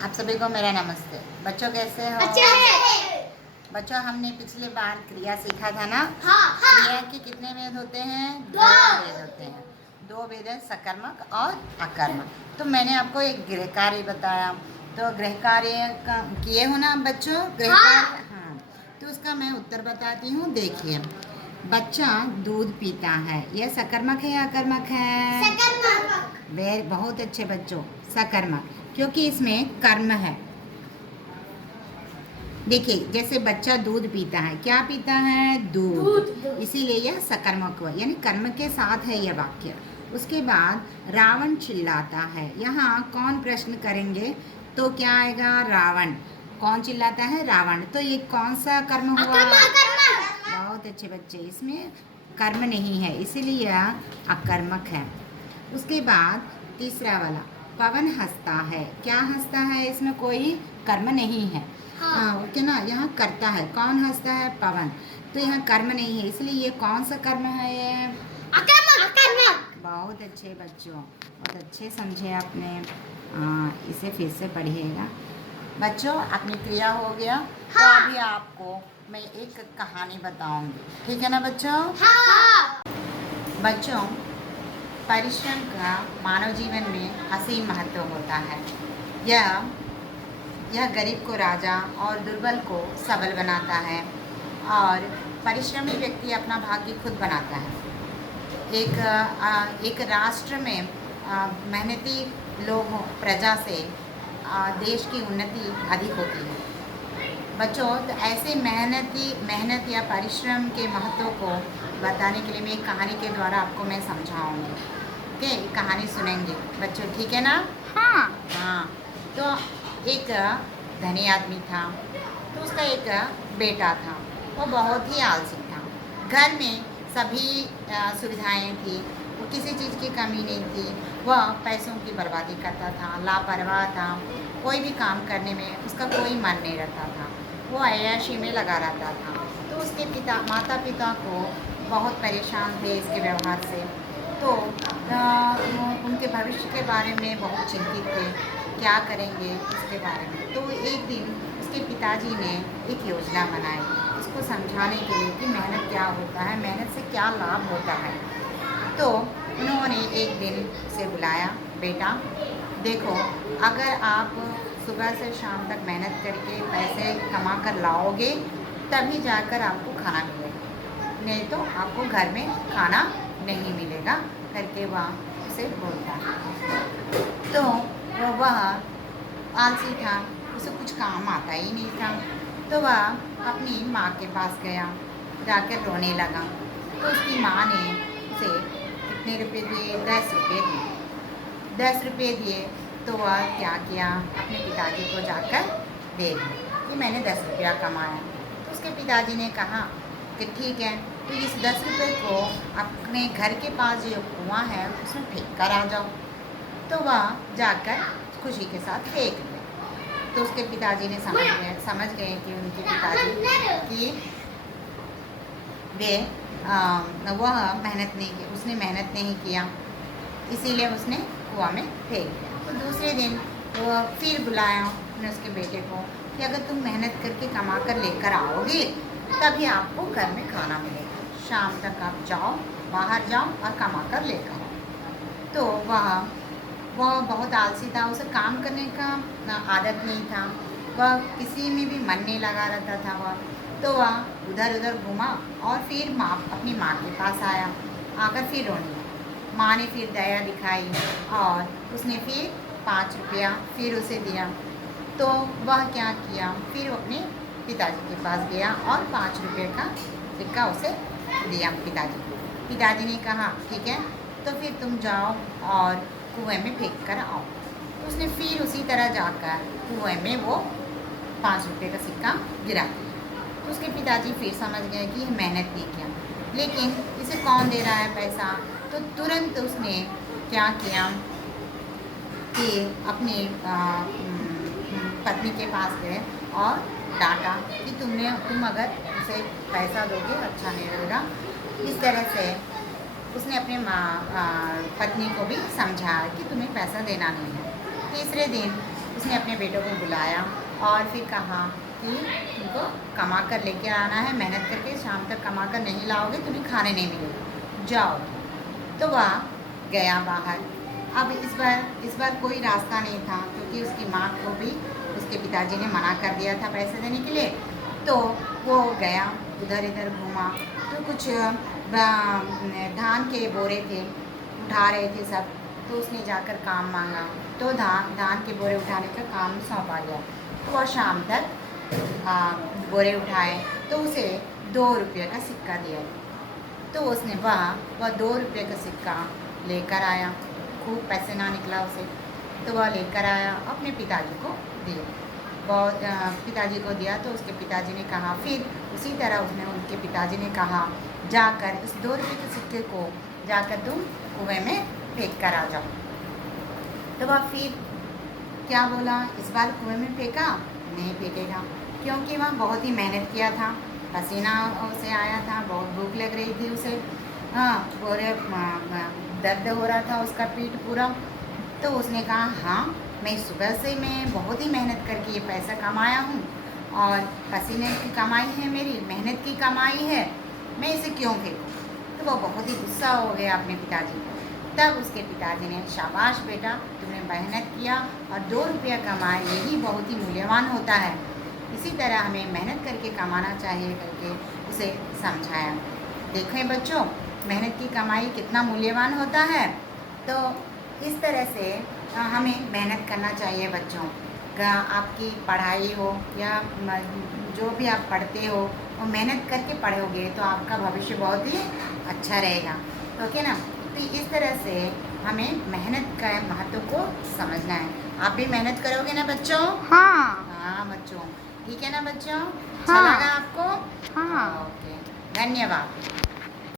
आप सभी को मेरा नमस्ते। बच्चों कैसे हो? अच्छा है। बच्चों हमने पिछले बार क्रिया सीखा था ना। हाँ। क्रिया के कितने भेद होते हैं? दो भेद होते हैं। दो भेद है, सकर्मक और अकर्मक। तो मैंने आपको एक गृह कार्य बताया। तो गृह कार्य किए हो ना बच्चों? गृह कार्य हाँ। तो उसका मैं उत्तर बताती हूँ। देखिए, बच्चा दूध पीता है, यह सकर्मक है या अकर्मक है? सकर्मक। बहुत अच्छे बच्चों, सकर्मक, क्योंकि इसमें कर्म है। देखिए, जैसे बच्चा दूध पीता है, क्या पीता है? दूध। इसीलिए यह सकर्मक हुआ, यानी कर्म के साथ है यह वाक्य। उसके बाद रावण चिल्लाता है। यहाँ कौन प्रश्न करेंगे? तो क्या आएगा? रावण। कौन चिल्लाता है? रावण। तो ये कौन सा कर्म हुआ? बहुत अच्छे बच्चे, इसमें कर्म नहीं है, इसीलिए यह अकर्मक है। उसके बाद तीसरा वाला, पवन हंसता है। क्या हंसता है? इसमें कोई कर्म नहीं है। हाँ, ओके ना। यहाँ करता है, कौन हंसता है? पवन। तो यहाँ कर्म नहीं है, इसलिए ये कौन सा कर्म है? ये अकर्मक। बहुत अच्छे बच्चों, बहुत अच्छे समझे आपने। इसे फिर से पढ़िएगा बच्चों। अपनी क्रिया हो गया। तो अभी आपको मैं एक कहानी बताऊंगी, ठीक है ना बच्चों? हाँ। बच्चों, परिश्रम का मानव जीवन में असीम महत्व होता है। यह गरीब को राजा और दुर्बल को सबल बनाता है, और परिश्रमी व्यक्ति अपना भाग्य खुद बनाता है। एक राष्ट्र में मेहनती लोग प्रजा से देश की उन्नति अधिक होती है। बच्चों, तो ऐसे मेहनत या परिश्रम के महत्व को बताने के लिए मैं एक कहानी के द्वारा आपको मैं समझाऊंगी। ओके, कहानी सुनेंगे बच्चों, ठीक है ना? हाँ। तो एक धनी आदमी था। तो उसका एक बेटा था। वो बहुत ही आलसी था। घर में सभी सुविधाएं थी, वो किसी चीज़ की कमी नहीं थी। वह पैसों की बर्बादी करता था, लापरवाह था। कोई भी काम करने में उसका कोई मन नहीं रहता था। वो अय्याशी में लगा रहता था। तो उसके माता पिता को बहुत परेशान थे इसके व्यवहार से। तो वो उनके भविष्य के बारे में बहुत चिंतित थे, क्या करेंगे इसके बारे में। तो एक दिन उसके पिताजी ने एक योजना बनाई उसको समझाने के लिए कि मेहनत क्या होता है, मेहनत से क्या लाभ होता है। तो उन्होंने एक दिन उसे बुलाया, बेटा देखो, अगर आप सुबह से शाम तक मेहनत करके पैसे कमा कर लाओगे तभी जाकर आपको खाना मिलेगा, नहीं तो आपको घर में खाना नहीं मिलेगा करके वह उसे बोलता है। तो वह आलसी था, उसे कुछ काम आता ही नहीं था। तो वह अपनी माँ के पास गया, जाकर रोने लगा। तो उसकी माँ ने उसे कितने रुपए दिए? 10 रुपये दिए। 10 रुपये दिए तो वह क्या किया? अपने पिताजी को जाकर दे दिया कि मैंने 10 रुपया कमाया। तो उसके पिताजी ने कहा कि ठीक है, तो इस 10 रुपये को अपने घर के पास जो कुआं है उसमें फेंक कर आ जाओ। तो वह जाकर खुशी के साथ फेंक दिया। तो उसके पिताजी ने समझ गए कि उनके पिताजी की वह मेहनत नहीं की, उसने मेहनत नहीं किया, इसीलिए उसने कुआं में फेंक दिया। तो दूसरे दिन वो फिर बुलाया उसने उसके बेटे को कि अगर तुम मेहनत करके कमा कर लेकर आओगे तभी आपको घर में खाना मिलेगा, शाम तक आप जाओ, बाहर जाओ और कमा कर लेकर आओ। तो वह बहुत आलसी था, उसे काम करने का आदत नहीं था, वह किसी में भी मन नहीं लगा रहता था वह। तो वह उधर उधर घूमा और फिर अपनी माँ के पास आया, आकर फिर रोने लगा। माँ ने फिर दया दिखाई और उसने फिर 5 रुपया फिर उसे दिया। तो वह क्या किया? फिर अपने पिताजी के पास गया और 5 रुपये का सिक्का उसे दिया पिताजी को। पिताजी ने कहा ठीक है, तो फिर तुम जाओ और कुएं में फेंक कर आओ। तो उसने फिर उसी तरह जाकर कुएं में वो 5 रुपये का सिक्का गिरा दिया। तो उसके पिताजी फिर समझ गए कि यह मेहनत नहीं किया, लेकिन इसे कौन दे रहा है पैसा। तो तुरंत उसने क्या किया कि अपनी पत्नी के पास गए और डांटा कि तुम अगर उसे पैसा दोगे अच्छा नहीं रहेगा। इस तरह से उसने अपने पत्नी को भी समझाया कि तुम्हें पैसा देना नहीं है। तीसरे दिन उसने अपने बेटों को बुलाया और फिर कहा कि तुमको कमा कर लेके आना है, मेहनत करके शाम तक कमा कर नहीं लाओगे तुम्हें खाने नहीं मिलेगा, जाओ। तो वह गया बाहर। अब इस बार कोई रास्ता नहीं था क्योंकि उसकी माँ को भी उसके पिताजी ने मना कर दिया था पैसे देने के लिए। तो वो गया, उधर इधर घूमा, तो कुछ धान के बोरे थे, उठा रहे थे सब, तो उसने जाकर काम मांगा, तो धान के बोरे उठाने का काम सौंपा गया। तो वह शाम तक बोरे उठाए तो उसे 2 रुपये का सिक्का दिया। तो उसने वह 2 रुपये का सिक्का लेकर आया, खूब पैसे ना निकला उसे, तो वह लेकर आया, अपने पिताजी को दिया। बहुत पिताजी को दिया तो उसके पिताजी ने कहा, फिर उसी तरह उसने उनके पिताजी ने कहा, जाकर इस 2 रुपये के सिक्के को जाकर तुम कुएं में फेंक कर आ जाओ। तो वह फिर क्या बोला, इस बार कुएं में फेंका, नहीं फेंकेगा, क्योंकि वह बहुत ही मेहनत किया था, पसीना उसे आया था, बहुत भूख लग रही थी उसे, पूरे दर्द हो रहा था उसका पीठ पूरा। तो उसने कहा, हाँ मैं सुबह से मैं बहुत ही मेहनत करके ये पैसा कमाया हूँ और पसीने की कमाई है, मेरी मेहनत की कमाई है, मैं इसे क्यों फेंकूँ। तो वो बहुत ही गुस्सा हो गया अपने पिताजी को। तब उसके पिताजी ने, शाबाश बेटा, तुमने मेहनत किया और 2 रुपया कमाए, यही बहुत ही मूल्यवान होता है, इसी तरह हमें मेहनत करके कमाना चाहिए करके उसे समझाया। देखें बच्चों, मेहनत की कमाई कितना मूल्यवान होता है। तो इस तरह से हमें मेहनत करना चाहिए बच्चों। आपकी पढ़ाई हो या जो भी आप पढ़ते हो वो मेहनत करके पढ़ोगे तो आपका भविष्य बहुत ही अच्छा रहेगा, ओके ना। तो इस तरह से हमें मेहनत का महत्व को समझना है। आप भी मेहनत करोगे ना बच्चों? हाँ बच्चों, ठीक है ना बच्चों? अच्छा लगा आपको? हाँ। ओके, धन्यवाद।